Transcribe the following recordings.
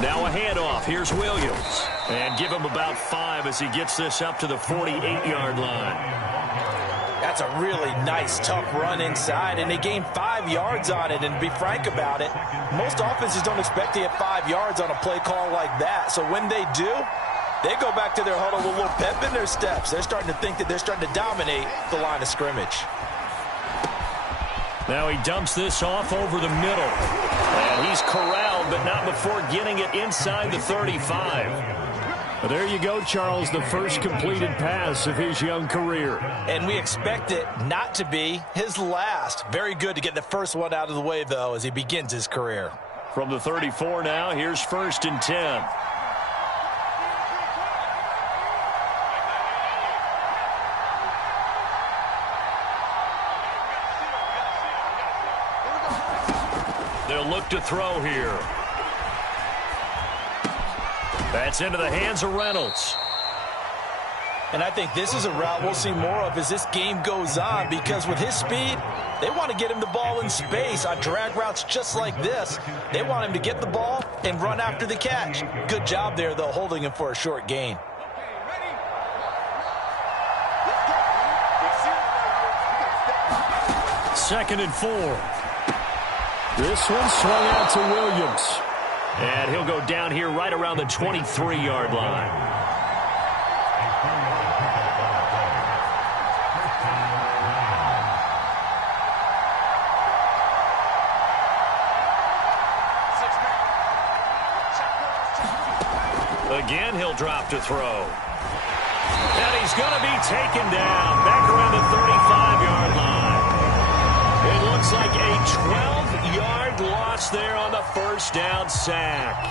Now a handoff. Here's Williams. And give him about 5 as he gets this up to the 48-yard line. That's a really nice, tough run inside, and they gained 5 yards on it. And to be frank about it, most offenses don't expect to get 5 yards on a play call like that. So when they do, they go back to their huddle with a little pep in their steps. They're starting to think that they're starting to dominate the line of scrimmage. Now he dumps this off over the middle. And he's corralled, but not before getting it inside the 35. Well, there you go, Charles, the first completed pass of his young career. And we expect it not to be his last. Very good to get the first one out of the way, though, as he begins his career. From the 34 now, here's 1st and 10. They'll look to throw here. That's into the hands of Reynolds. And I think this is a route we'll see more of as this game goes on, because with his speed, they want to get him the ball in space on drag routes just like this. They want him to get the ball and run after the catch. Good job there, though, holding him for a short gain. Second and 4. This one swung out to Williams. And he'll go down here right around the 23-yard line. Again, he'll drop to throw. And he's going to be taken down back around the 35-yard line. It looks like a 12-yard loss there on the first down sack.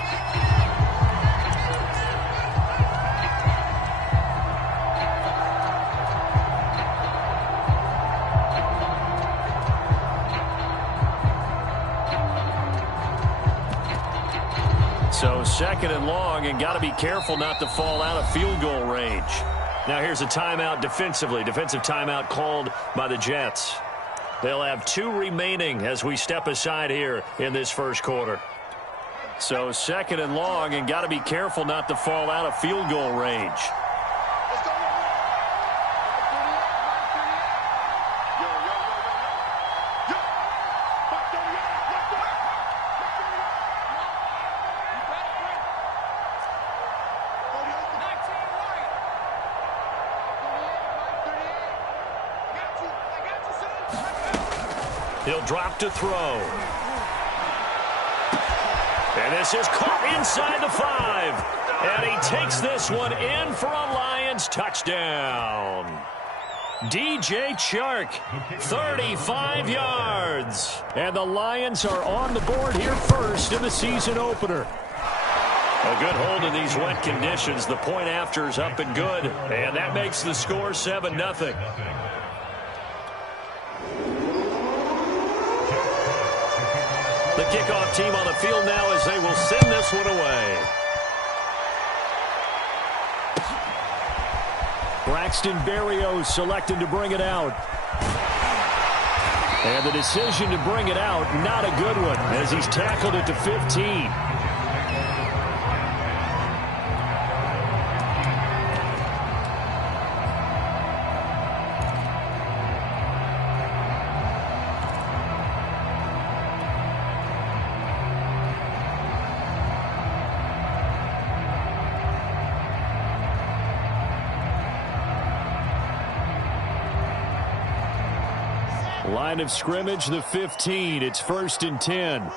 So 2nd and long, and got to be careful not to fall out of field goal range. Now here's a timeout defensively. Defensive timeout called by the Jets. They'll have 2 remaining as we step aside here in this first quarter. So 2nd and long, and got to be careful not to fall out of field goal range. He'll drop to throw. And this is caught inside the 5. And he takes this one in for a Lions touchdown. DJ Chark, 35 yards. And the Lions are on the board here first in the season opener. A good hold in these wet conditions. The point after is up and good. And that makes the score 7-0. The kickoff team on the field now as they will send this one away. Braxton Berrios selected to bring it out. And the decision to bring it out, not a good one, as he's tackled it to 15. Line of scrimmage, the 15. It's 1st and 10.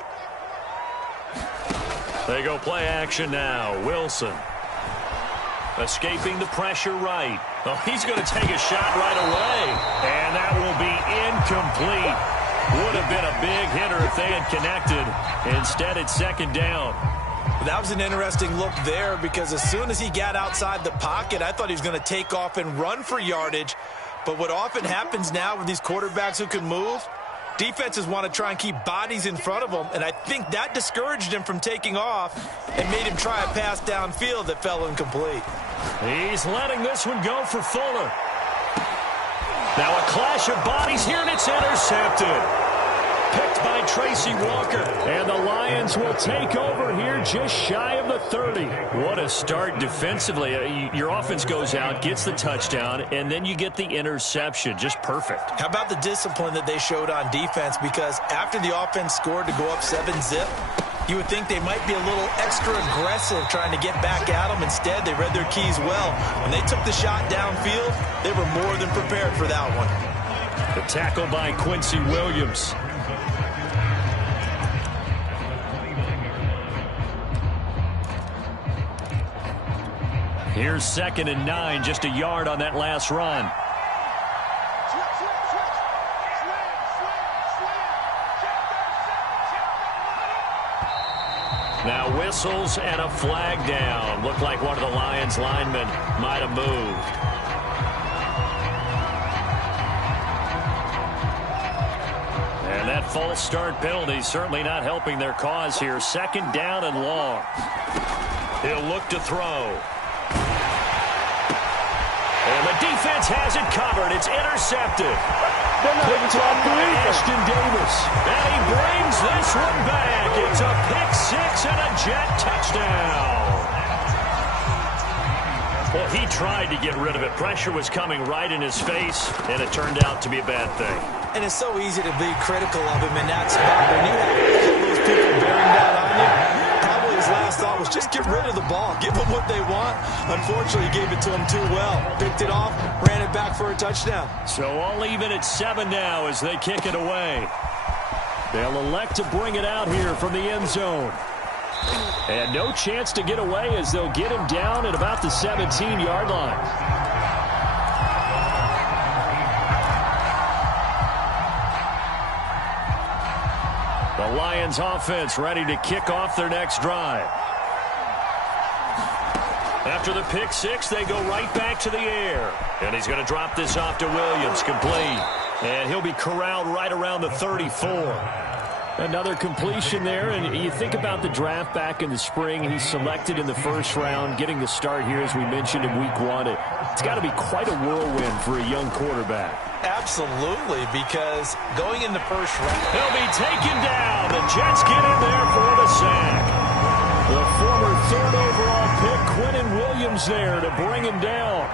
They go play action now. Wilson escaping the pressure right. Oh, he's going to take a shot right away. And that will be incomplete. Would have been a big hitter if they had connected. Instead, it's 2nd down. That was an interesting look there, because as soon as he got outside the pocket, I thought he was going to take off and run for yardage. But what often happens now with these quarterbacks who can move, defenses want to try and keep bodies in front of them, and I think that discouraged him from taking off and made him try a pass downfield that fell incomplete. He's letting this one go for Fuller. Now a clash of bodies here, and it's intercepted. picked by Tracy Walker. And the Lions will take over here just shy of the 30. What a start defensively. Your offense goes out, gets the touchdown, and then you get the interception. Just perfect. How about the discipline that they showed on defense? Because after the offense scored to go up 7-zip, you would think they might be a little extra aggressive trying to get back at them. Instead, they read their keys well. When they took the shot downfield, they were more than prepared for that one. The tackle by Quincy Williams. Here's 2nd and 9, just a yard on that last run. Now whistles and a flag down. Looked like one of the Lions linemen might have moved. And that false start penalty certainly not helping their cause here. 2nd down and long. He'll look to throw. And the defense has it covered. It's intercepted. Picked up by Ashton Davis. And he brings this one back. It's a pick 6 and a Jet touchdown. Well, he tried to get rid of it. Pressure was coming right in his face, and it turned out to be a bad thing. And it's so easy to be critical of him in that spot. When you have all those people bearing down on you, probably his last thought was just get rid of the ball. Give them what they want. Unfortunately, he gave it to them too well. Picked it off, ran it back for a touchdown. So all even at 7 now as they kick it away. They'll elect to bring it out here from the end zone. And no chance to get away as they'll get him down at about the 17-yard line. The Lions offense ready to kick off their next drive. After the pick 6, they go right back to the air. And he's going to drop this off to Williams, complete. And he'll be corralled right around the 34. Another completion there, and you think about the draft back in the spring. He's selected in the first round, getting the start here, as we mentioned, in week 1. It's got to be quite a whirlwind for a young quarterback. Absolutely, because going in the first round, he'll be taken down. The Jets get in there for the sack. The former 3rd overall pick, Quentin Williams, there to bring him down.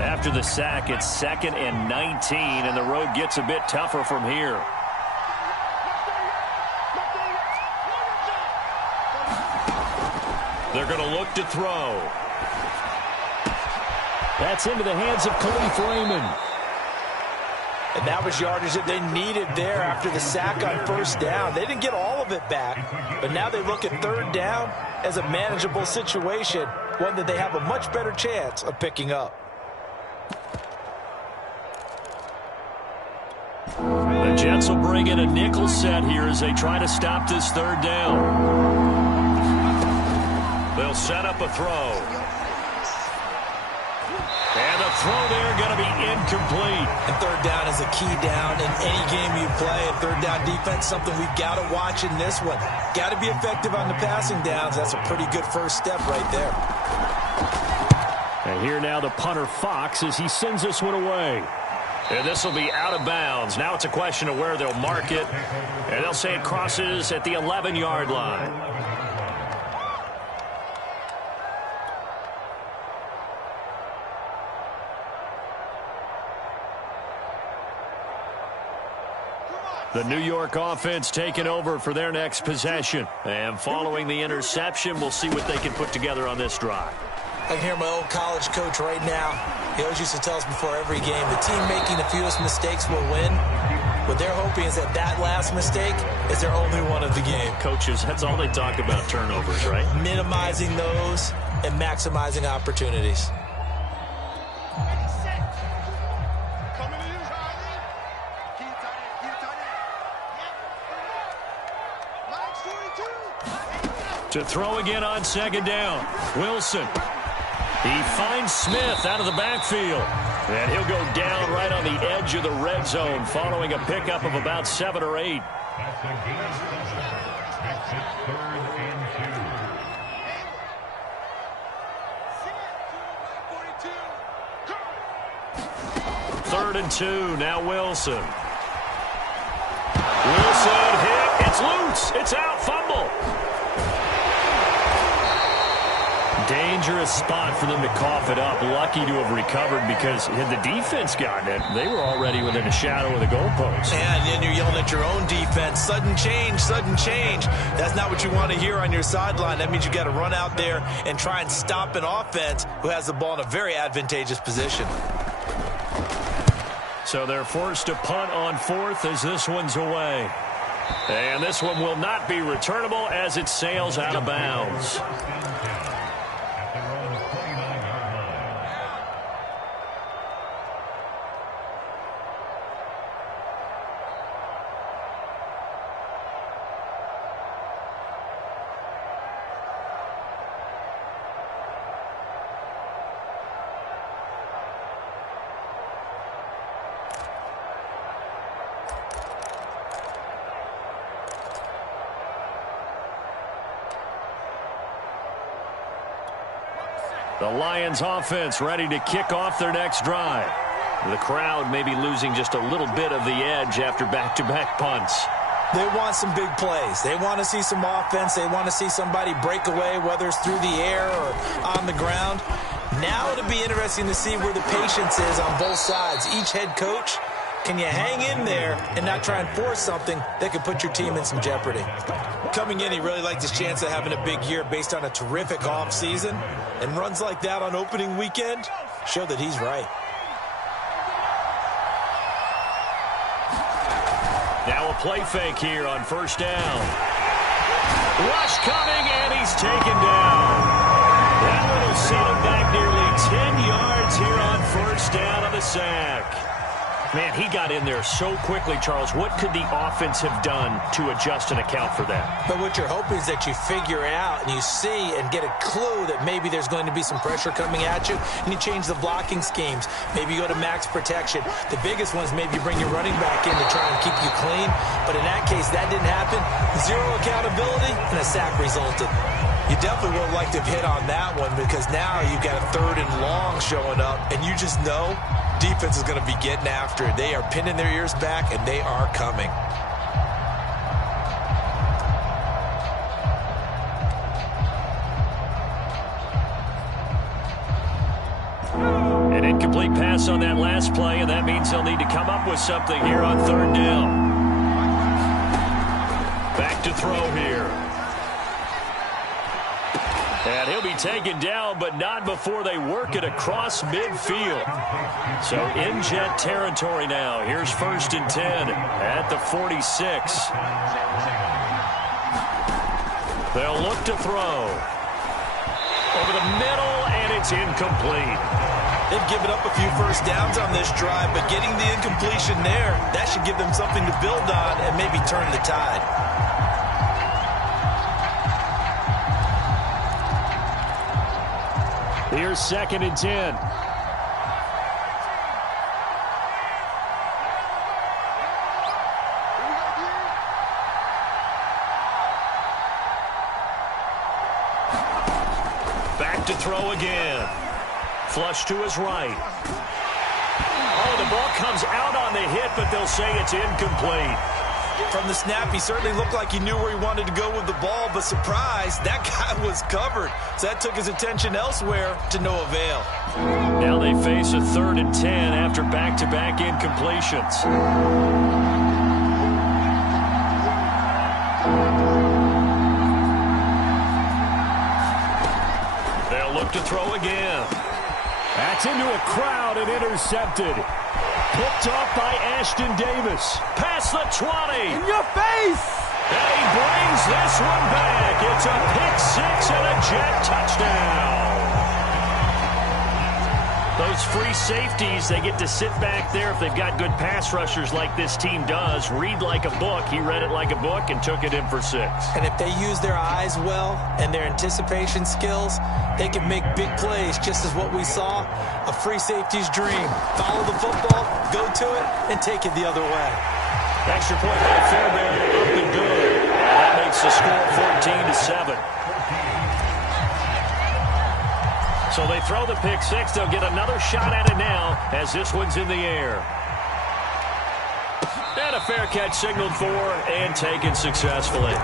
After the sack, it's 2nd and 19, and the road gets a bit tougher from here. They're going to look to throw. That's into the hands of Khalif Raymond. And that was yardage that they needed there after the sack on 1st down. They didn't get all of it back, but now they look at 3rd down as a manageable situation, one that they have a much better chance of picking up. The Jets will bring in a nickel set here as they try to stop this 3rd down. They'll set up a throw. And the throw there going to be incomplete. And 3rd down is a key down in any game you play. And 3rd down defense, something we've got to watch in this one. Got to be effective on the passing downs. That's a pretty good first step right there. And here now the punter Fox as he sends this one away. And this will be out of bounds. Now it's a question of where they'll mark it. And they'll say it crosses at the 11-yard line. The New York offense taking over for their next possession. And following the interception, we'll see what they can put together on this drive. I can hear my old college coach right now. He always used to tell us before every game, the team making the fewest mistakes will win. What they're hoping is that that last mistake is their only one of the game. Coaches, that's all they talk about, turnovers, right? Minimizing those and maximizing opportunities. To throw again on 2nd down. Wilson. He finds Smith out of the backfield. And he'll go down right on the edge of the red zone following a pickup of about 7 or 8. That's the game. Makes it 3rd and 2. 3rd and 2. Now Wilson. Wilson hit. It's loose. It's out. Fumble. Dangerous spot for them to cough it up. Lucky to have recovered because had the defense gotten it, they were already within a shadow of the goalpost. And then you're yelling at your own defense. Sudden change, sudden change. That's not what you want to hear on your sideline. That means you got to run out there and try and stop an offense who has the ball in a very advantageous position. So they're forced to punt on 4th as this one's away. And this one will not be returnable as it sails out of bounds. The Lions offense ready to kick off their next drive. The crowd may be losing just a little bit of the edge after back-to-back punts. They want some big plays. They want to see some offense. They want to see somebody break away, whether it's through the air or on the ground. Now it'll be interesting to see where the patience is on both sides. Each head coach, can you hang in there and not try and force something that could put your team in some jeopardy? Coming in, he really liked his chance of having a big year based on a terrific offseason. And runs like that on opening weekend show that he's right. Now a play fake here on 1st down. Rush coming, and he's taken down. That one will set him back nearly 10 yards here on 1st down on the sack. Man, he got in there so quickly, Charles. What could the offense have done to adjust and account for that? But what you're hoping is that you figure out and you see and get a clue that maybe there's going to be some pressure coming at you, and you change the blocking schemes. Maybe you go to max protection. The biggest one is maybe you bring your running back in to try and keep you clean. But in that case, that didn't happen. 0 accountability, and a sack resulted. You definitely would like to have hit on that one because now you've got a 3rd and long showing up, and you just know defense is going to be getting after it. They are pinning their ears back, and they are coming. An incomplete pass on that last play, and that means they'll need to come up with something here on 3rd down. Back to throw here. And he'll be taken down, but not before they work it across midfield. So in jet territory now. Here's 1st and 10 at the 46. They'll look to throw. Over the middle, and it's incomplete. They've given up a few 1st downs on this drive, but getting the incompletion there, that should give them something to build on and maybe turn the tide. Here's 2nd and 10. Back to throw again. Flush to his right. Oh, the ball comes out on the hit, but they'll say it's incomplete. From the snap, he certainly looked like he knew where he wanted to go with the ball, but surprise, that guy was covered. So that took his attention elsewhere to no avail. Now they face a 3rd and 10 after back-to-back incompletions. They'll look to throw again. That's into a crowd and intercepted. Picked off by Ashton Davis. Past the 20. In your face! And he brings this one back. It's a pick 6 and a Jet touchdown. Those free safeties, they get to sit back there if they've got good pass rushers like this team does. Read like a book. He read it like a book and took it in for 6. And if they use their eyes well and their anticipation skills, they can make big plays, just as what we saw. A free safety's dream. Follow the football, go to it, and take it the other way. Extra point by Fairbairn, up and good. And that makes the score 14-7. So they throw the pick 6. They'll get another shot at it now as this one's in the air. And a fair catch signaled for and taken successfully.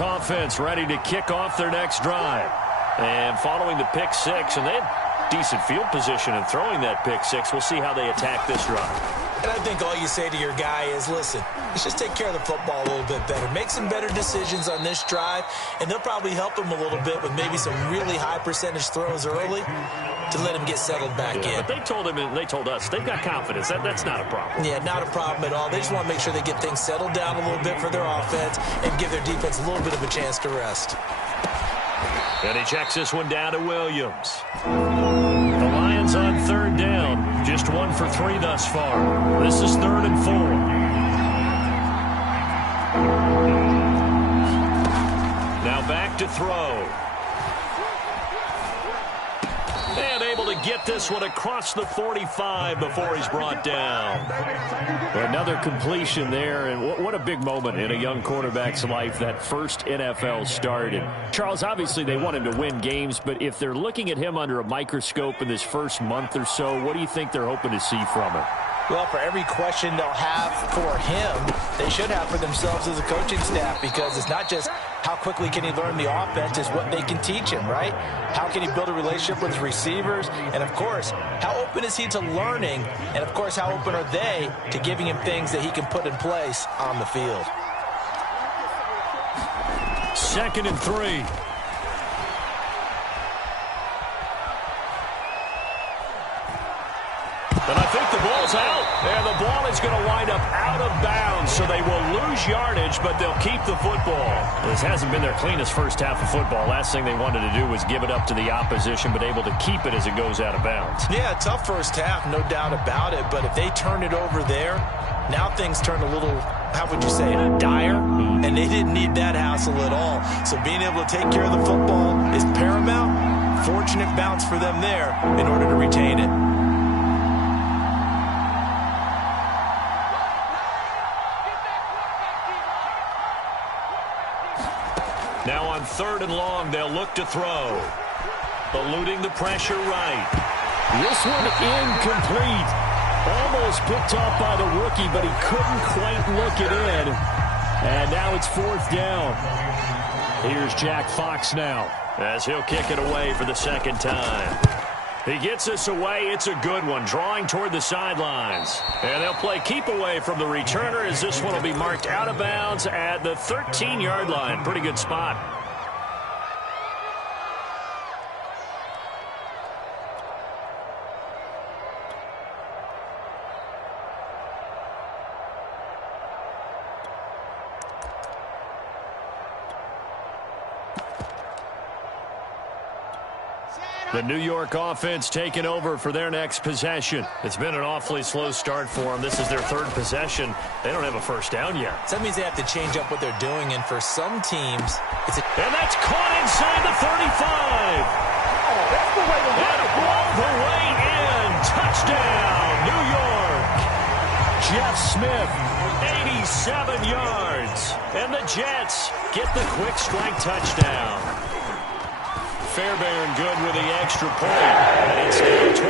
Offense ready to kick off their next drive. And following the pick 6, and they had decent field position in throwing that pick 6. We'll see how they attack this drive. And I think all you say to your guy is, listen, let's just take care of the football a little bit better. Make some better decisions on this drive, and they'll probably help him a little bit with maybe some really high percentage throws early to let him get settled back in. But they told him and they told us they've got confidence. That's not a problem. Yeah, not a problem at all. They just want to make sure they get things settled down a little bit for their offense and give their defense a little bit of a chance to rest. And he checks this one down to Williams. The Lions on 3rd down. Just 1 for 3 thus far. This is 3rd and 4. Now back to throw. And able to get this one across the 45 before he's brought down. Another completion there, and what a big moment in a young quarterback's life, that first NFL start. And Charles, obviously they want him to win games, but if they're looking at him under a microscope in this first month or so, what do you think they're hoping to see from him? Well, for every question they'll have for him, they should have for themselves as a coaching staff, because it's not just how quickly can he learn the offense, it's what they can teach him, right? How can he build a relationship with his receivers? And, of course, how open is he to learning? And, of course, how open are they to giving him things that he can put in place on the field? 2nd and 3. And I think the ball's out. And the ball is going to wind up out of bounds, so they will lose yardage, but they'll keep the football. This hasn't been their cleanest first half of football. Last thing they wanted to do was give it up to the opposition, but able to keep it as it goes out of bounds. Yeah, tough first half, no doubt about it. But if they turn it over there, now things turn a little, how would you say, dire. And they didn't need that hassle at all. So being able to take care of the football is paramount. Fortunate bounce for them there in order to retain it. Now on 3rd and long, they'll look to throw. Eluding the pressure right. This one incomplete. Almost picked off by the rookie, but he couldn't quite look it in. And now it's 4th down. Here's Jack Fox now, as he'll kick it away for the 2nd time. He gets this away. It's a good one, drawing toward the sidelines. And they'll play keep away from the returner, as this one will be marked out of bounds at the 13-yard line. Pretty good spot. The New York offense taking over for their next possession. It's been an awfully slow start for them. This is their 3rd possession. They don't have a first down yet. So that means they have to change up what they're doing, and for some teams, it's a... And that's caught inside the 35. Oh, that's the way to run it. All the way in. Touchdown, New York. Jeff Smith, 87 yards. And the Jets get the quick strike touchdown. Fairbairn good with the extra point. And it's now 21-7.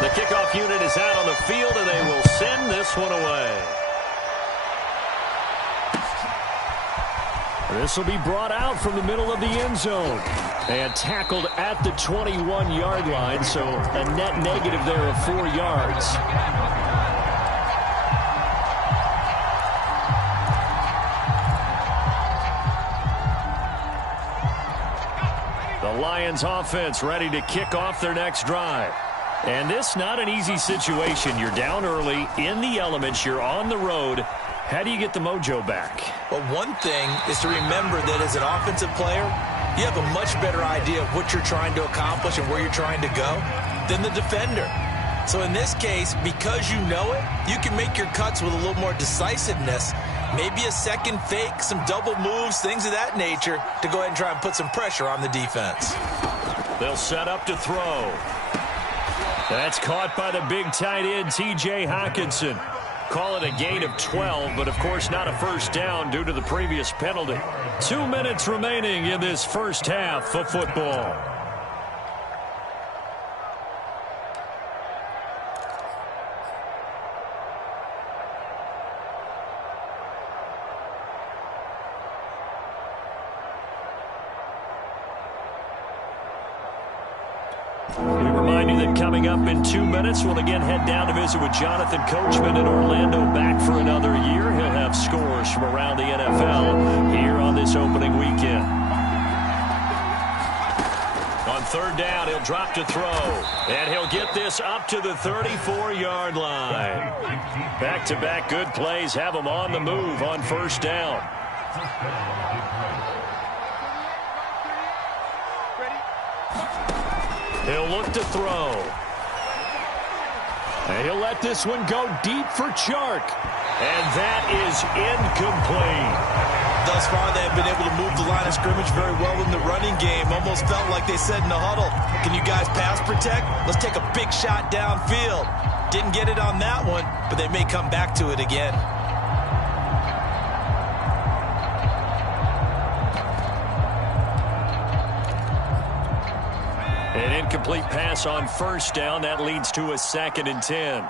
The kickoff unit is out on the field, and they will send this one away. This will be brought out from the middle of the end zone. And tackled at the 21-yard line, so a net negative there of 4 yards. The Lions offense ready to kick off their next drive. And this not an easy situation. You're down early, in the elements, you're on the road. How do you get the mojo back? Well, one thing is to remember that as an offensive player, you have a much better idea of what you're trying to accomplish and where you're trying to go than the defender. So in this case, because you know it, you can make your cuts with a little more decisiveness. Maybe a second fake, some double moves, things of that nature to go ahead and try and put some pressure on the defense. They'll set up to throw. That's caught by the big tight end, T.J. Hockenson. Call it a gain of 12, but of course not a first down due to the previous penalty. 2 minutes remaining in this first half of football. We remind you that coming up in 2 minutes, we'll again head down to visit with Jonathan Coachman in Orlando, back for another year. He'll have scores from around the NFL here on this opening weekend. On third down, he'll drop to throw, and he'll get this up to the 34-yard line. Back-to-back good plays have him on the move on first down. He'll look to throw. And he'll let this one go deep for Chark. And that is incomplete. Thus far, they have been able to move the line of scrimmage very well in the running game. Almost felt like they said in the huddle, can you guys pass protect? Let's take a big shot downfield. Didn't get it on that one, but they may come back to it again. An incomplete pass on first down. That leads to a 2nd and 10.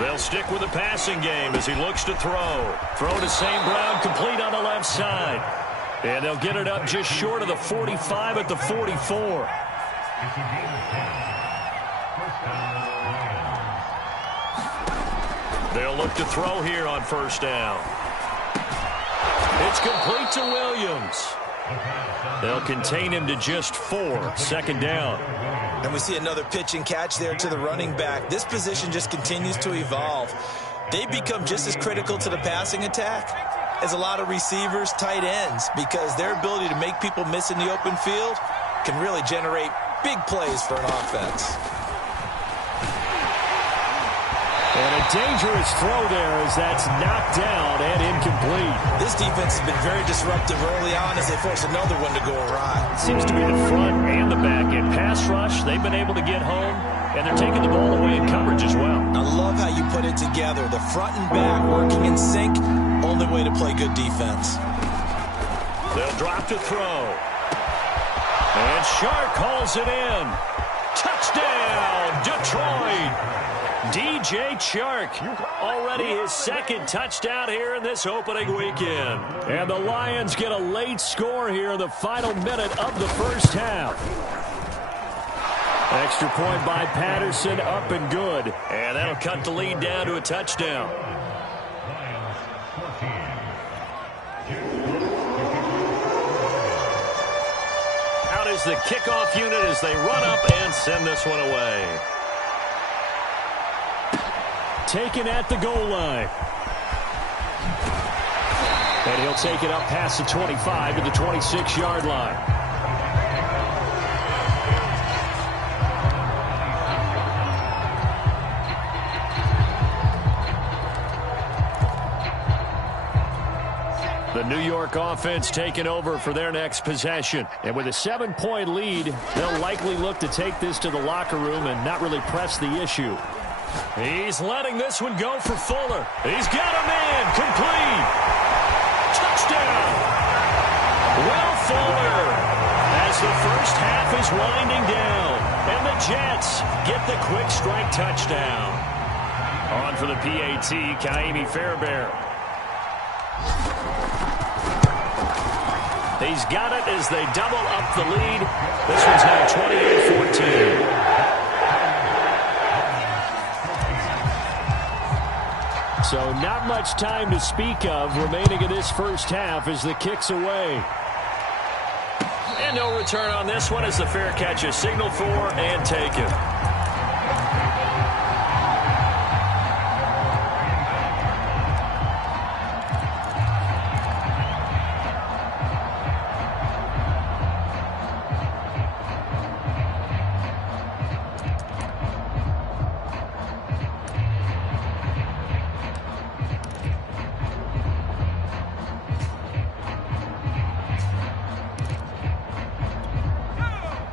They'll stick with the passing game as he looks to throw. Throw to St. Brown, complete on the left side. And they'll get it up just short of the 45 at the 44. They'll look to throw here on first down. It's complete to Williams. They'll contain him to just 4. 2nd down. And we see another pitch and catch there to the running back. This position just continues to evolve. They become just as critical to the passing attack as a lot of receivers, tight ends, because their ability to make people miss in the open field can really generate big plays for an offense. And a dangerous throw there as that's knocked down and incomplete. This defense has been very disruptive early on as they force another one to go awry. Seems to be the front and the back end. Pass rush, they've been able to get home, and they're taking the ball away in coverage as well. I love how you put it together. The front and back working in sync, only way to play good defense. They'll drop to throw. And Shark calls it in. Touchdown, Detroit. DJ Chark, already his 2nd touchdown here in this opening weekend. And the Lions get a late score here in the final minute of the first half. Extra point by Patterson, up and good. And that'll cut the lead down to a touchdown. Out is the kickoff unit as they run up and send this one away. Taken at the goal line. And he'll take it up past the 25 to the 26-yard line. The New York offense taking over for their next possession. And with a 7-point lead, they'll likely look to take this to the locker room and not really press the issue. He's letting this one go for Fuller. He's got him in. Complete. Touchdown. Will Fuller as the first half is winding down. And the Jets get the quick strike touchdown. On for the PAT, Kaimi Fairbairn. He's got it as they double up the lead. This one's now 28-14. So not much time to speak of remaining in this first half as the kick's away. And no return on this one as the fair catch is signaled for and taken.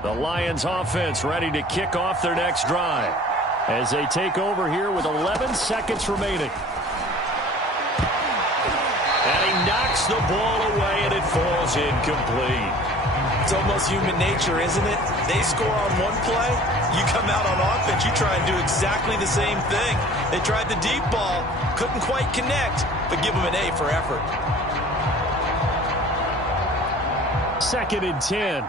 The Lions offense ready to kick off their next drive as they take over here with 11 seconds remaining. And he knocks the ball away and it falls incomplete. It's almost human nature, isn't it? They score on one play, you come out on offense, you try and do exactly the same thing. They tried the deep ball, couldn't quite connect, but give them an A for effort. 2nd and 10.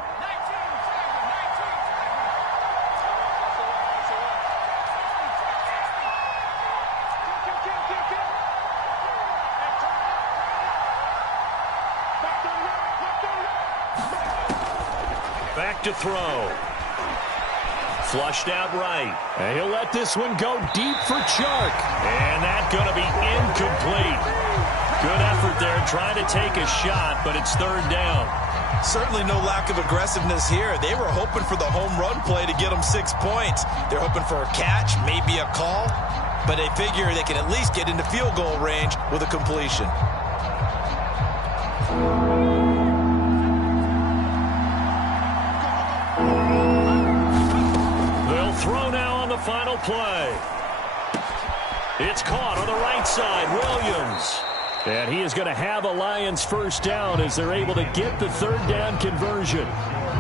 Back to throw. Flushed out right. And he'll let this one go deep for Chark. And that's going to be incomplete. Good effort there trying to take a shot, but it's 3rd down. Certainly no lack of aggressiveness here. They were hoping for the home run play to get them 6 points. They're hoping for a catch, maybe a call, but they figure they can at least get into field goal range with a completion. They'll throw now on the final play. It's caught on the right side, Williams. And he is going to have a Lions first down as they're able to get the 3rd down conversion.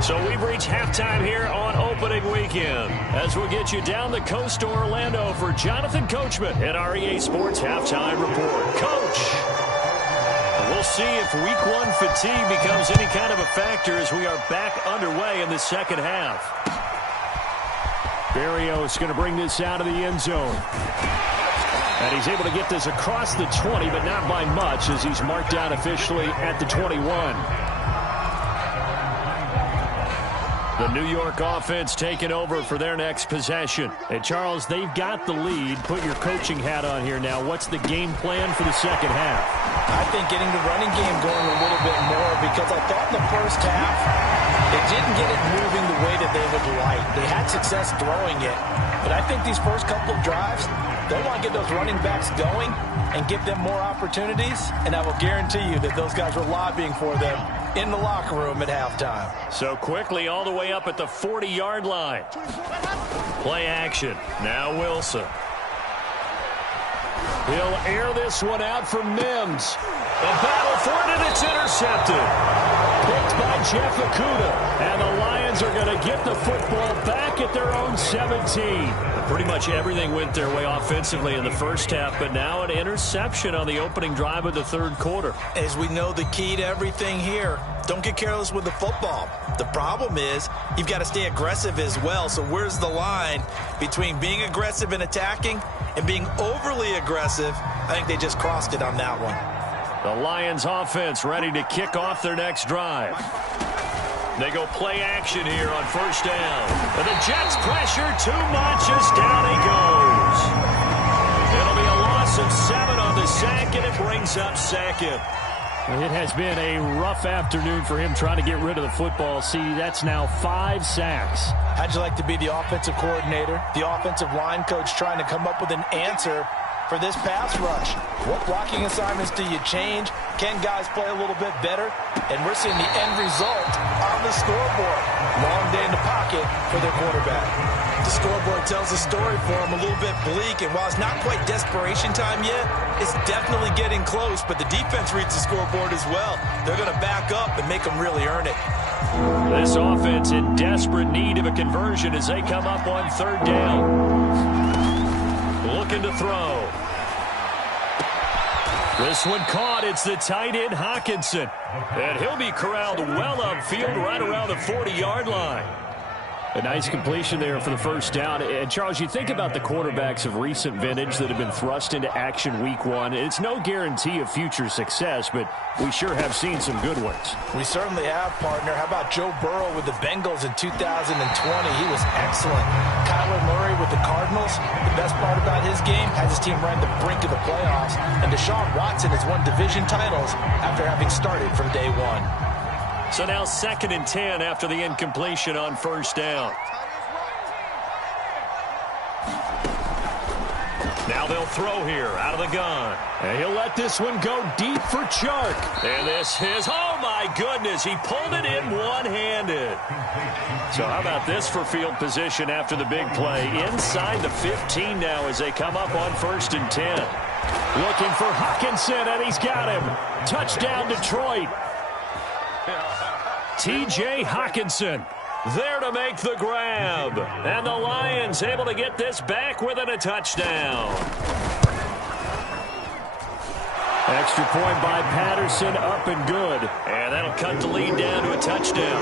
So we've reached halftime here on opening weekend as we'll get you down the coast to Orlando for Jonathan Coachman at our EA Sports Halftime Report. Coach, we'll see if week 1 fatigue becomes any kind of a factor as we are back underway in the second half. Berrios going to bring this out of the end zone. And he's able to get this across the 20, but not by much as he's marked out officially at the 21. The New York offense taking over for their next possession. And, Charles, they've got the lead. Put your coaching hat on here now. What's the game plan for the second half? I think getting the running game going a little bit more because I thought in the first half they didn't get it moving the way that they would like. They had success throwing it, but I think these first couple of drives, they want to get those running backs going and give them more opportunities, and I will guarantee you that those guys were lobbying for them in the locker room at halftime. So quickly all the way up at the 40-yard line. Play action. Now Wilson. He'll air this one out for Mims. The battle for it, and it's intercepted. Picked by Jeff Okudah. And the Lions are going to get the football back at their own 17. Pretty much everything went their way offensively in the first half, but now an interception on the opening drive of the 3rd quarter. As we know, the key to everything here, don't get careless with the football. The problem is you've got to stay aggressive as well. So where's the line between being aggressive and attacking and being overly aggressive? I think they just crossed it on that one. The Lions offense ready to kick off their next drive. They go play action here on 1st down. And the Jets pressure too much as down he goes. It'll be a loss of 7 on the sack, and it brings up 2nd. It has been a rough afternoon for him trying to get rid of the football. See, that's now 5 sacks. How'd you like to be the offensive coordinator, the offensive line coach trying to come up with an answer for this pass rush? What blocking assignments do you change? Can guys play a little bit better? And we're seeing the end result on the scoreboard. Long day in the pocket for their quarterback. The scoreboard tells a story for him, a little bit bleak, and while it's not quite desperation time yet, it's definitely getting close, but the defense reads the scoreboard as well. They're going to back up and make them really earn it. This offense in desperate need of a conversion as they come up on 3rd down. Looking to throw. This one caught. It's the tight end, Hawkinson. And he'll be corralled well upfield right around the 40-yard line. A nice completion there for the first down. And, Charles, you think about the quarterbacks of recent vintage that have been thrust into action week one. It's no guarantee of future success, but we sure have seen some good ones. We certainly have, partner. How about Joe Burrow with the Bengals in 2020? He was excellent. Kyler Murray with the Cardinals. The best part about his game has his team right at the brink of the playoffs. And Deshaun Watson has won division titles after having started from day one. So now 2nd and 10 after the incompletion on first down. Now they'll throw here out of the gun. And he'll let this one go deep for Chark. And this is, oh my goodness, he pulled it in one-handed. So how about this for field position after the big play? Inside the 15 now as they come up on 1st and 10. Looking for Hawkinson, and he's got him. Touchdown, Detroit. T.J. Hawkinson there to make the grab. And the Lions able to get this back within a touchdown. Extra point by Patterson, up and good. And that'll cut the lead down to a touchdown.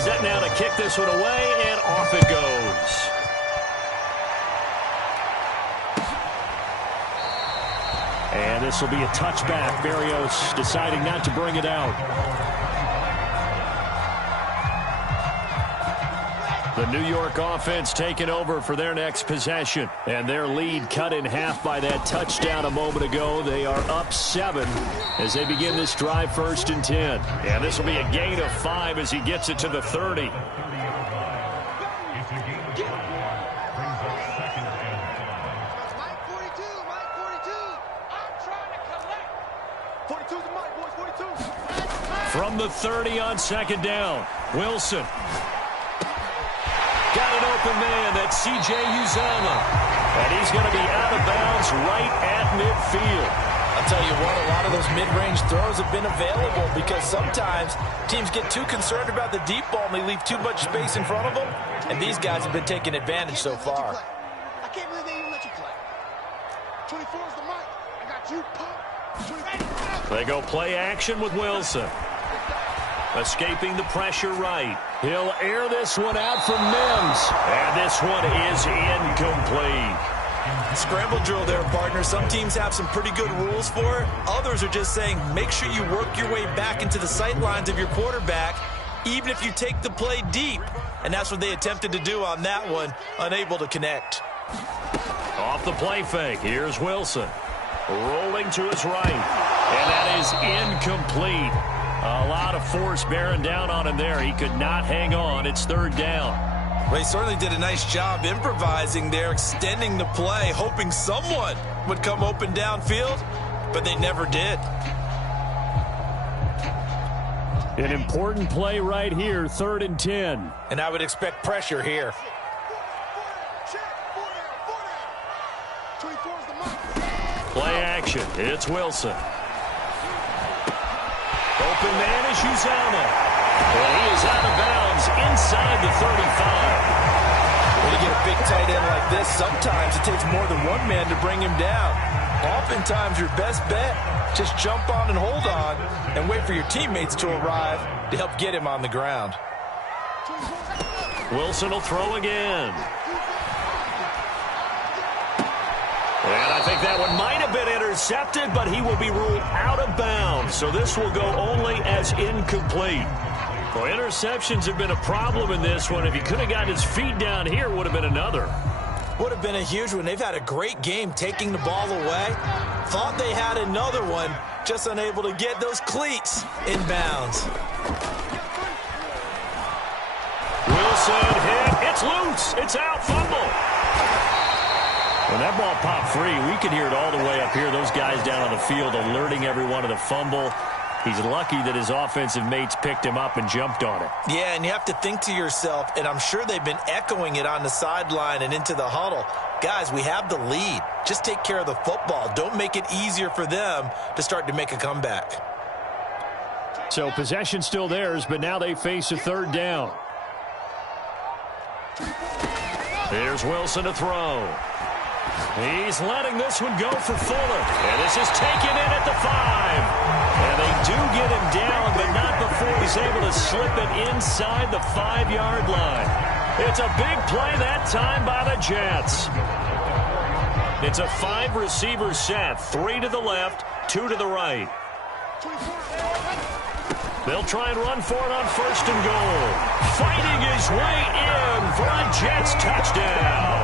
Set now to kick this one away, and off it goes. And this will be a touchback. Berrios deciding not to bring it out. The New York offense taking over for their next possession. And their lead cut in half by that touchdown a moment ago. They are up 7 as they begin this drive 1st and 10. And this will be a gain of 5 as he gets it to the 30. From the 30 on 2nd down, Wilson. Got an open man, that's C.J. Uzomah. And he's going to be out of bounds right at midfield. I'll tell you what, a lot of those mid-range throws have been available because sometimes teams get too concerned about the deep ball and they leave too much space in front of them. And these guys have been taking advantage so far. I can't believe they even let you play. 24 is the mic. I got you, pump. They go play action with Wilson. Escaping the pressure right. He'll air this one out from Mims. And this one is incomplete. Scramble drill there, partner. Some teams have some pretty good rules for it. Others are just saying make sure you work your way back into the sight lines of your quarterback, even if you take the play deep. And that's what they attempted to do on that one, unable to connect. Off the play fake, here's Wilson. Rolling to his right. And that is incomplete. A lot of force bearing down on him there. He could not hang on. It's 3rd down. Well, he certainly did a nice job improvising there, extending the play, hoping someone would come open downfield, but they never did. An important play right here, 3rd and 10. And I would expect pressure here. Play action. It's Wilson. Open man is Uzomah. And he is out of bounds inside the 35. When you get a big tight end like this, sometimes it takes more than one man to bring him down. Oftentimes, your best bet, just jump on and hold on and wait for your teammates to arrive to help get him on the ground. Wilson will throw again. And I think that one might have been intercepted, but he will be ruled out of bounds. So this will go only as incomplete. Well, interceptions have been a problem in this one. If he could have gotten his feet down here, would have been another. Would have been a huge one. They've had a great game taking the ball away. Thought they had another one, just unable to get those cleats in bounds. Wilson hit. It's loose. It's out. Fumble. When that ball popped free, we could hear it all the way up here. Those guys down on the field alerting everyone of the fumble. He's lucky that his offensive mates picked him up and jumped on it. Yeah, and you have to think to yourself, and I'm sure they've been echoing it on the sideline and into the huddle. Guys, we have the lead. Just take care of the football. Don't make it easier for them to start to make a comeback. So possession still theirs, but now they face a 3rd down. Here's Wilson to throw. He's letting this one go for Fuller. And this is taken in at the 5. And they do get him down, but not before he's able to slip it inside the 5-yard line. It's a big play that time by the Jets. It's a 5-receiver set. 3 to the left, 2 to the right. They'll try and run for it on 1st and goal. Fighting his way in for a Jets touchdown.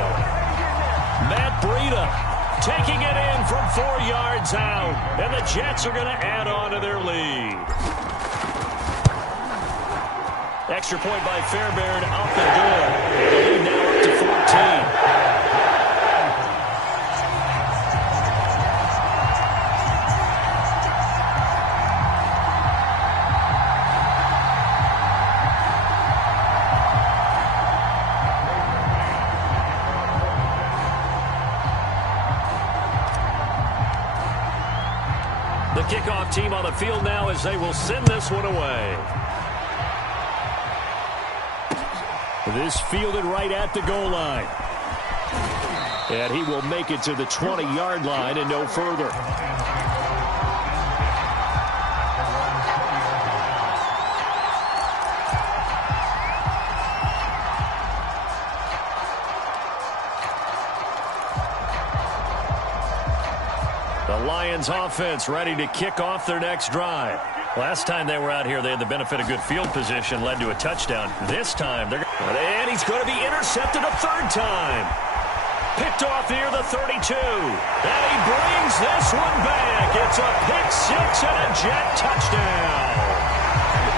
Matt Breida taking it in from 4 yards out. And the Jets are going to add on to their lead. Extra point by Fairbairn up and good. And the lead now up to 14. The kickoff team on the field now as they will send this one away. This fielded right at the goal line. And he will make it to the 20-yard line and no further. The Lions offense ready to kick off their next drive. Last time they were out here, they had the benefit of good field position, led to a touchdown. This time, and he's going to be intercepted a 3rd time. Picked off near the 32. And he brings this one back. It's a pick 6 and a Jet touchdown.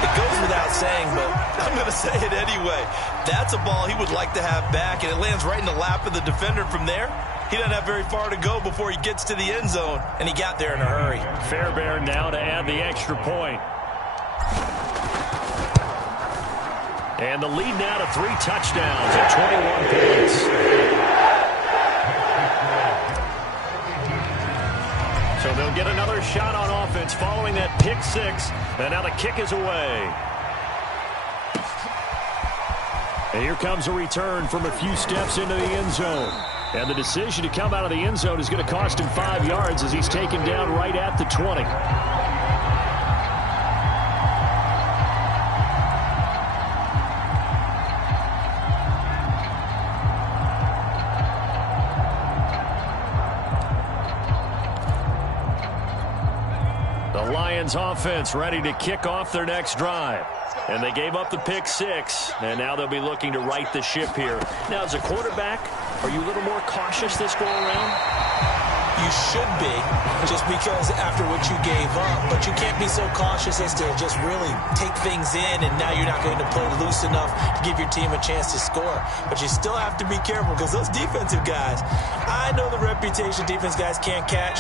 It goes without saying, but I'm going to say it anyway. That's a ball he would like to have back, and it lands right in the lap of the defender from there. He doesn't have very far to go before he gets to the end zone, and he got there in a hurry. Fairbairn now to add the extra point. And the lead now to 3 touchdowns at 21 points. So they'll get another shot on offense following that pick 6, and now the kick is away. And here comes a return from a few steps into the end zone. And the decision to come out of the end zone is going to cost him 5 yards as he's taken down right at the 20. The Lions offense ready to kick off their next drive. And they gave up the pick 6, and now they'll be looking to right the ship here. Now, as a quarterback, are you a little more cautious this go-around? You should be, just because after what you gave up. But you can't be so cautious as to just really take things in, and now you're not going to play loose enough to give your team a chance to score. But you still have to be careful because those defensive guys, I know the reputation defense guys can't catch.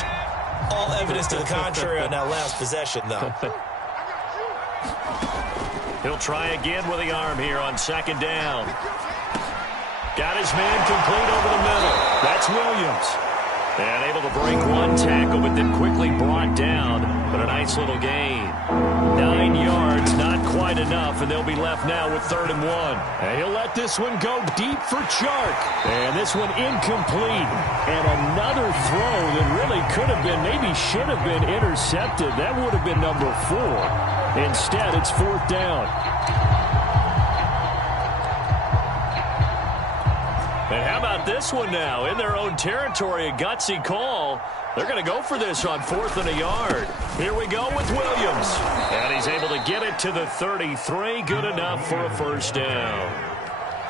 All evidence to the contrary on that last possession, though. He'll try again with the arm here on 2nd down. Got his man complete over the middle. That's Williams. And able to break one tackle, but then quickly brought down. But a nice little gain. 9 yards, not quite enough, and they'll be left now with 3rd and 1. And he'll let this one go deep for Chark. And this one incomplete. And another throw that really could have been, maybe should have been intercepted. That would have been number 4. Instead, it's 4th down. And how about this one now? In their own territory, a gutsy call. They're going to go for this on 4th and a yard. Here we go with Williams. And he's able to get it to the 33. Good enough for a 1st down.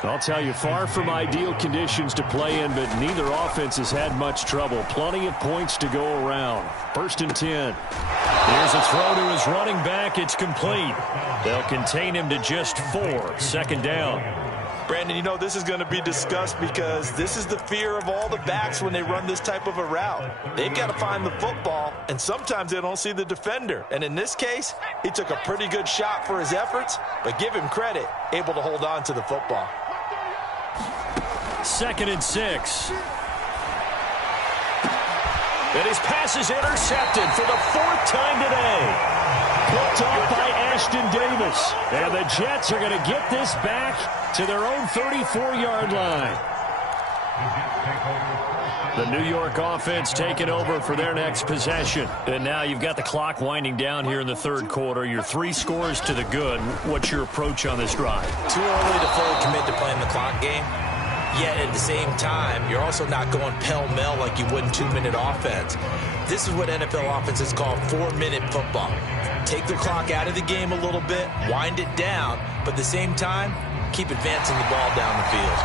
I'll tell you, far from ideal conditions to play in, but neither offense has had much trouble. Plenty of points to go around. 1st and 10. Here's a throw to his running back. It's complete. They'll contain him to just 4. 2nd down. Brandon, you know this is going to be discussed because this is the fear of all the backs when they run this type of a route. They've got to find the football, and sometimes they don't see the defender. And in this case, he took a pretty good shot for his efforts, but give him credit, able to hold on to the football. 2nd and 6. And his pass is intercepted for the 4th time today. Picked off by Ashton Davis. And the Jets are going to get this back to their own 34-yard line. The New York offense taking over for their next possession. And now you've got the clock winding down here in the third quarter. You're 3 scores to the good. What's your approach on this drive? Too early to fully commit to playing the clock game. Yet at the same time, you're also not going pell-mell like you would in 2-minute offense. This is what NFL offenses call 4-minute football. Take the clock out of the game a little bit, wind it down, but at the same time, keep advancing the ball down the field.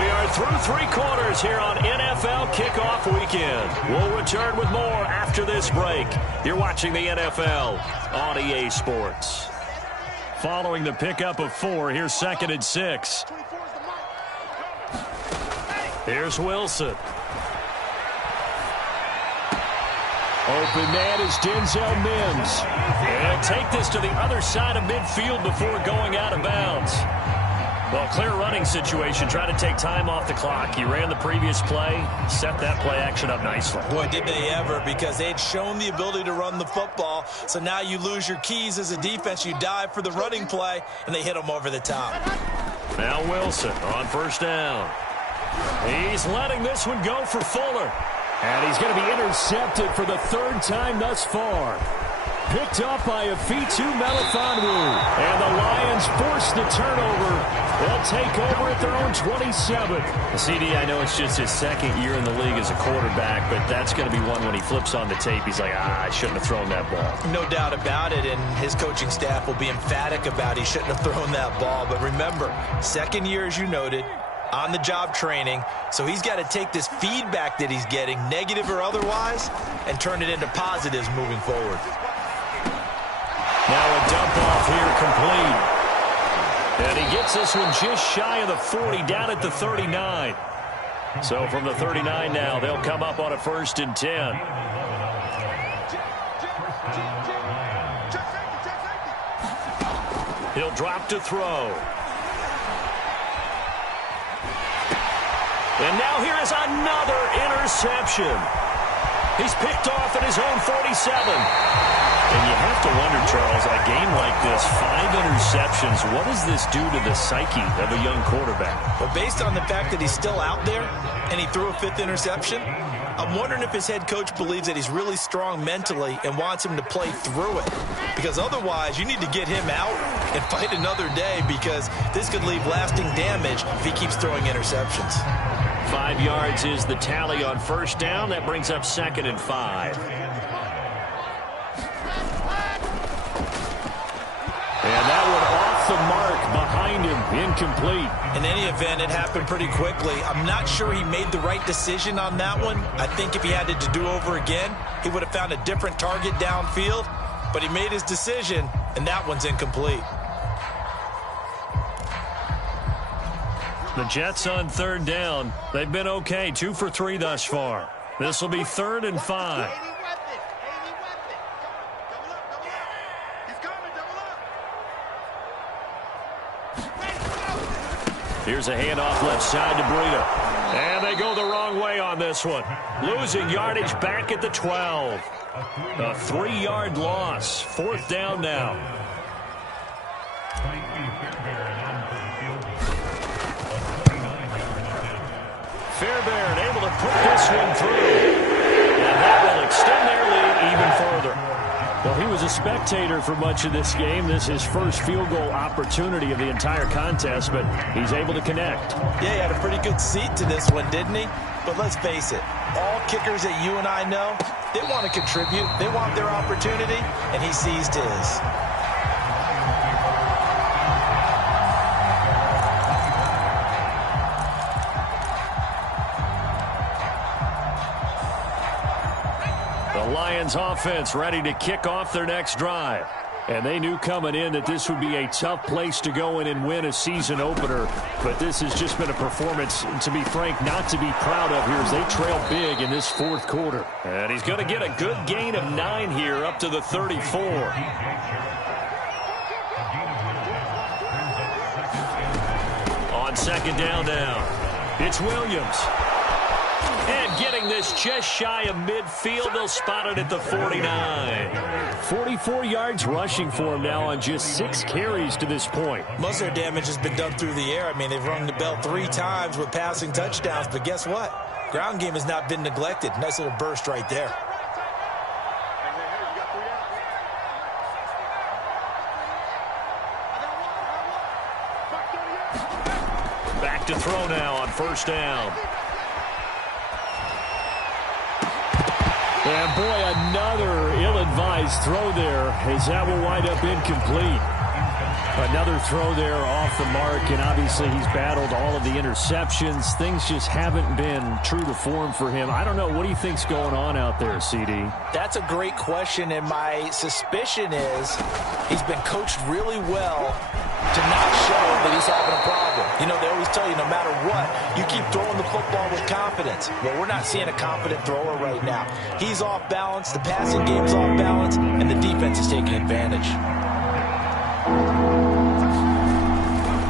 We are through 3 quarters here on NFL Kickoff Weekend. We'll return with more after this break. You're watching the NFL on EA Sports. Following the pickup of 4, here's 2nd and 6. Here's Wilson. Open man is Denzel Mims. And take this to the other side of midfield before going out of bounds. Well, clear running situation. Try to take time off the clock. He ran the previous play, set that play action up nicely. Boy, did they ever, because they'd shown the ability to run the football. So now you lose your keys as a defense. You dive for the running play, and they hit them over the top. Now Wilson on 1st down. He's letting this one go for Fuller. And he's going to be intercepted for the 3rd time thus far. Picked up by Afitu Melifonwu. And the Lions force the turnover. They'll take over at their own 27. CD, I know it's just his 2nd year in the league as a quarterback, but that's going to be one when he flips on the tape. He's like, I shouldn't have thrown that ball. No doubt about it, and his coaching staff will be emphatic about he shouldn't have thrown that ball. But remember, 2nd year, as you noted, on-the-job training, so he's got to take this feedback that he's getting, negative or otherwise, and turn it into positives moving forward. Now a dump off here complete. And he gets this one just shy of the 40, down at the 39. So from the 39 now, they'll come up on a 1st and 10. He'll drop to throw. And now here is another interception. He's picked off at his own 47. And you have to wonder, Charles, a game like this, 5 interceptions, what does this do to the psyche of a young quarterback? Well, based on the fact that he's still out there and he threw a 5th interception, I'm wondering if his head coach believes that he's really strong mentally and wants him to play through it. Because otherwise, you need to get him out and fight another day, because this could leave lasting damage if he keeps throwing interceptions. 5 yards is the tally on 1st down. That brings up 2nd and 5. And that one off the mark behind him, incomplete. In any event, it happened pretty quickly. I'm not sure he made the right decision on that one. I think if he had it to do over again, he would have found a different target downfield. But he made his decision, and that one's incomplete. The Jets on 3rd down. They've been okay, 2 for 3 thus far. This will be 3rd and 5. Here's a handoff left side to Breida. And they go the wrong way on this one. Losing yardage back at the 12. A 3-yard loss. 4th down now. Fairbairn able to put this one through. And that will extend their lead even further. Well, he was a spectator for much of this game. This is his first field goal opportunity of the entire contest, but he's able to connect. Yeah, he had a pretty good seat to this one, didn't he? But let's face it, all kickers that you and I know, they want to contribute. They want their opportunity, and he seized his. The Lions offense ready to kick off their next drive. And they knew coming in that this would be a tough place to go in and win a season opener. But this has just been a performance, to be frank, not to be proud of here as they trail big in this 4th quarter. And he's going to get a good gain of 9 here up to the 34. On 2nd down now, it's Williams. And getting this just shy of midfield, they'll spot it at the 49. 44 yards rushing for him now on just 6 carries to this point. Most of their damage has been done through the air. I mean, they've rung the bell 3 times with passing touchdowns, but guess what? Ground game has not been neglected. Nice little burst right there. Back to throw now on first down. And boy, another ill-advised throw there, as that will wind up incomplete. Another throw there off the mark, and obviously he's battled all of the interceptions. Things just haven't been true to form for him. I don't know. What do you think's going on out there, CD? That's a great question, and my suspicion is he's been coached really well to not show that he's having a problem. You know, they always tell you no matter what, you keep throwing the football with confidence. Well, we're not seeing a confident thrower right now. He's off balance, the passing game's off balance, and the defense is taking advantage.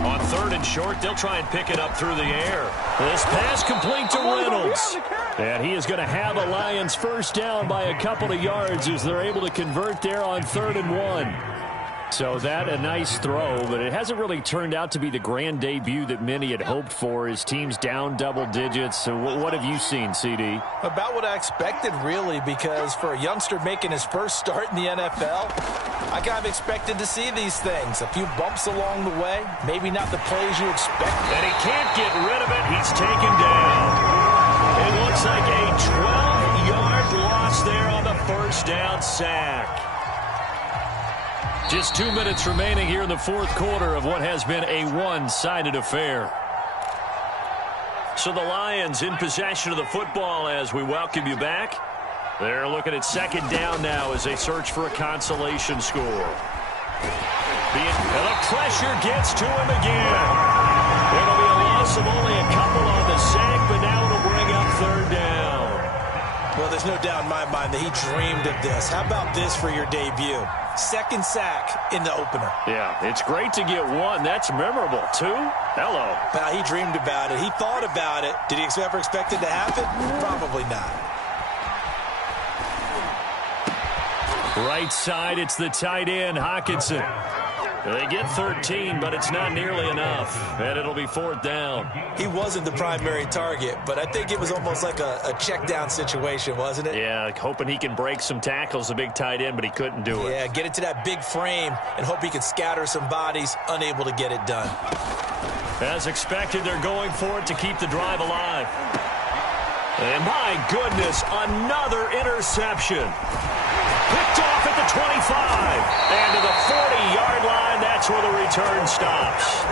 On third and short, they'll try and pick it up through the air. This pass complete to Reynolds. And he is going to have a Lions first down by a couple of yards as they're able to convert there on 3rd and 1. So that a nice throw, but it hasn't really turned out to be the grand debut that many had hoped for. His team's down double digits. So what have you seen, CD? About what I expected, really, because for a youngster making his first start in the NFL, I kind of expected to see these things. A few bumps along the way, maybe not the plays you expect. And he can't get rid of it. He's taken down. It looks like a 12-yard loss there on the first down sack. Just 2 minutes remaining here in the fourth quarter of what has been a one-sided affair. So the Lions in possession of the football as we welcome you back. They're looking at second down now as they search for a consolation score. The pressure gets to him again. It'll be a loss of only a couple on the sack, but now it'll bring up third down. Well, there's no doubt in my mind that he dreamed of this. How about this for your debut? Second sack in the opener. Yeah, it's great to get one. That's memorable. 2? Hello. Well, he dreamed about it. He thought about it. Did he ever expect it to happen? Probably not. Right side, it's the tight end, Hockenson. They get 13, but it's not nearly enough, and it'll be fourth down. He wasn't the primary target, but I think it was almost like a check down situation, wasn't it? Yeah, hoping he can break some tackles, the big tight end, but he couldn't do it. Yeah, get it to that big frame and hope he could scatter some bodies, unable to get it done. As expected, they're going for it to keep the drive alive. And my goodness, another interception. Picked off at the 25. And to the 40-yard line, that's where the return stops.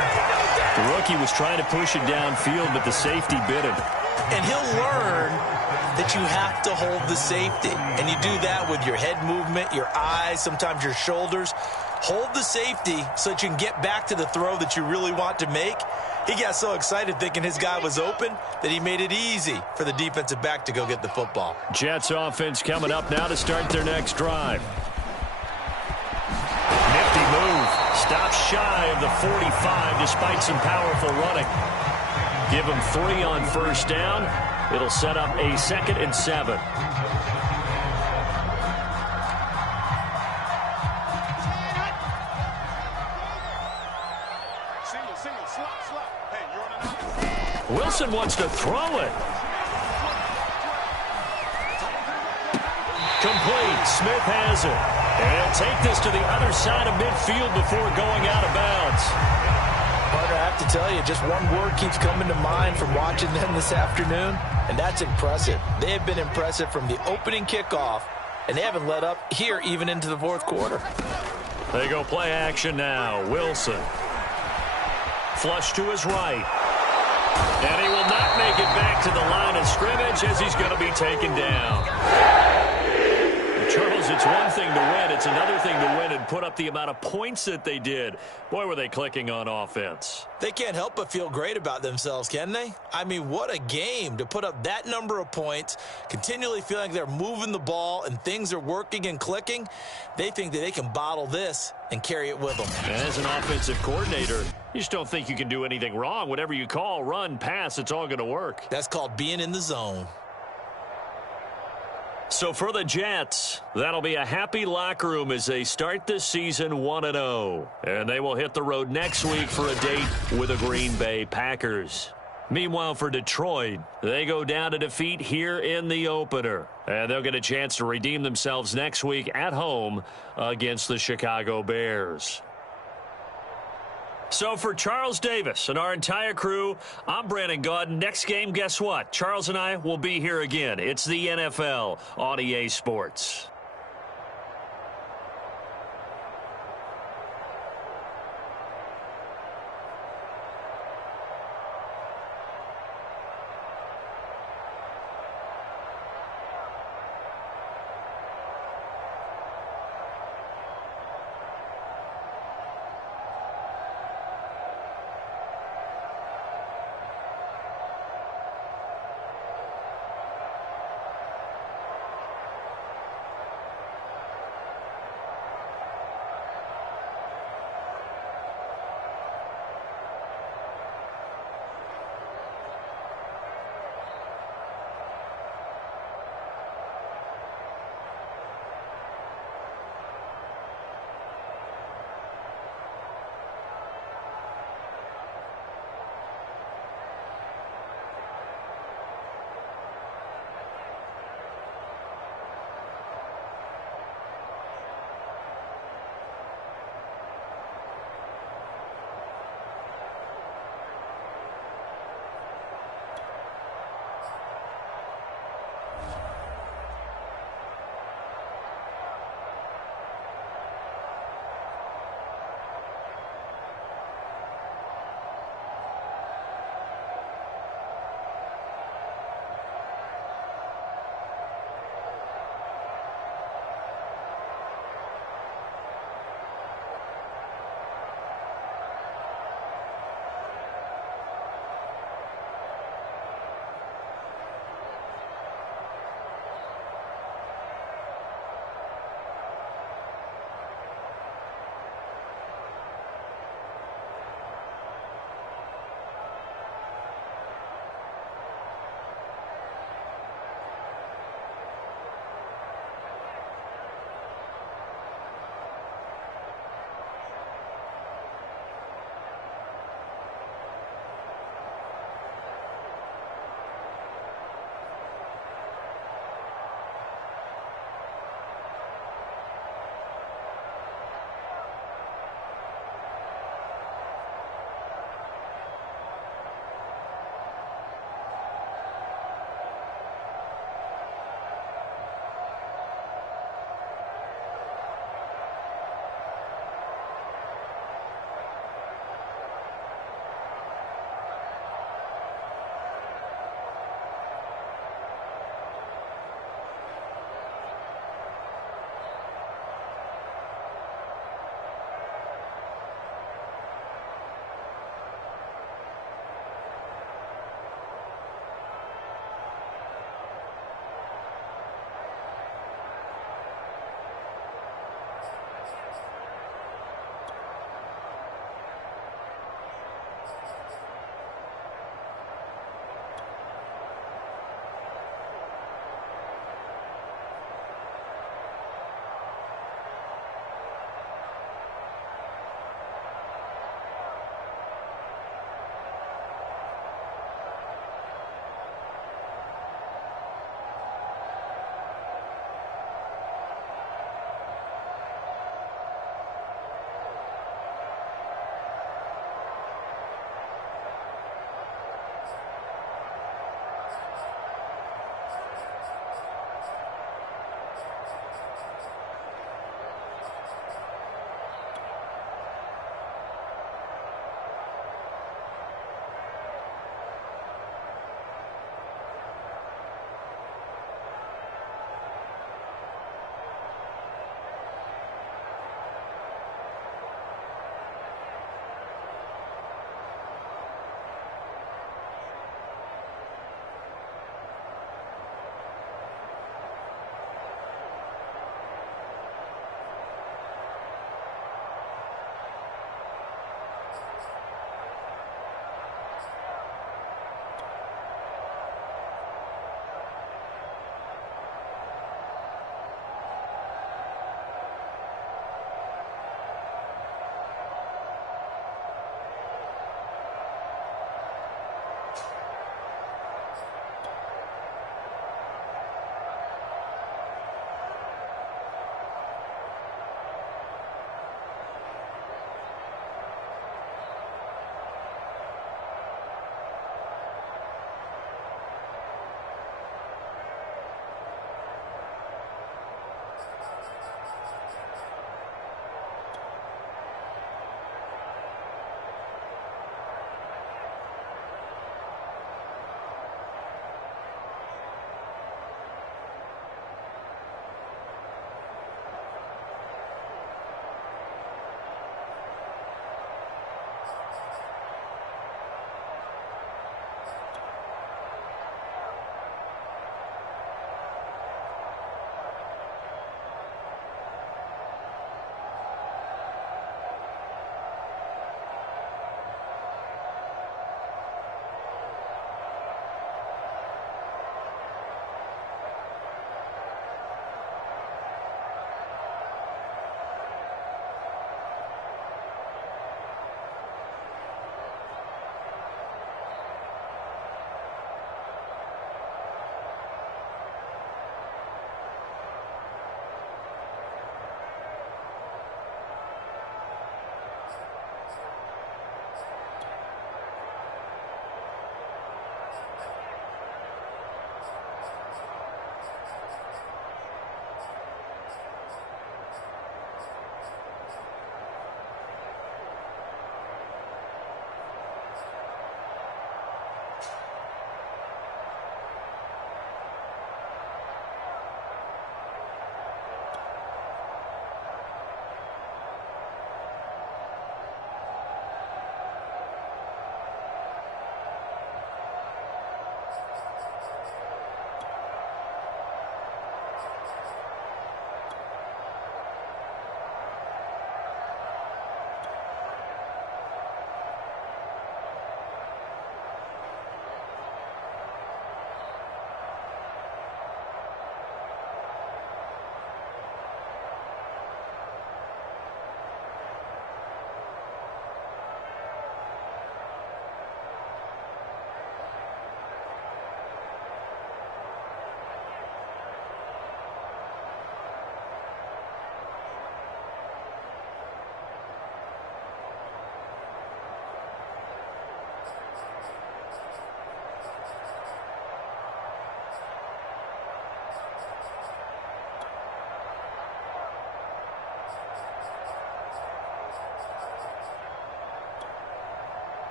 The rookie was trying to push it downfield, but the safety bit him. And he'll learn that you have to hold the safety. And you do that with your head movement, your eyes, sometimes your shoulders. Hold the safety so that you can get back to the throw that you really want to make. He got so excited thinking his guy was open that he made it easy for the defensive back to go get the football. Jets offense coming up now to start their next drive. Nifty move. Stops shy of the 45 despite some powerful running. Give him 3 on first down. It'll set up a 2nd and 7. Wilson wants to throw it. Complete. Smith has it. And he'll take this to the other side of midfield before going out of bounds. Partner, I have to tell you, just one word keeps coming to mind from watching them this afternoon, and that's impressive. They have been impressive from the opening kickoff, and they haven't let up here even into the fourth quarter. They go play action now. Wilson. Flush to his right. And he will not make it back to the line of scrimmage as he's going to be taken down. Charles, it's one thing to win. It's another thing to win and put up the amount of points that they did. Boy, were they clicking on offense. They can't help but feel great about themselves, can they? I mean, what a game to put up that number of points, continually feeling like they're moving the ball and things are working and clicking. They think that they can bottle this and carry it with them. As an offensive coordinator, you just don't think you can do anything wrong. Whatever you call, run, pass, it's all going to work. That's called being in the zone. So for the Jets, that'll be a happy locker room as they start this season 1-0. And they will hit the road next week for a date with the Green Bay Packers. Meanwhile, for Detroit, they go down to defeat here in the opener. And they'll get a chance to redeem themselves next week at home against the Chicago Bears. So for Charles Davis and our entire crew, I'm Brandon Gaudin. Next game, guess what? Charles and I will be here again. It's the NFL on EA Sports.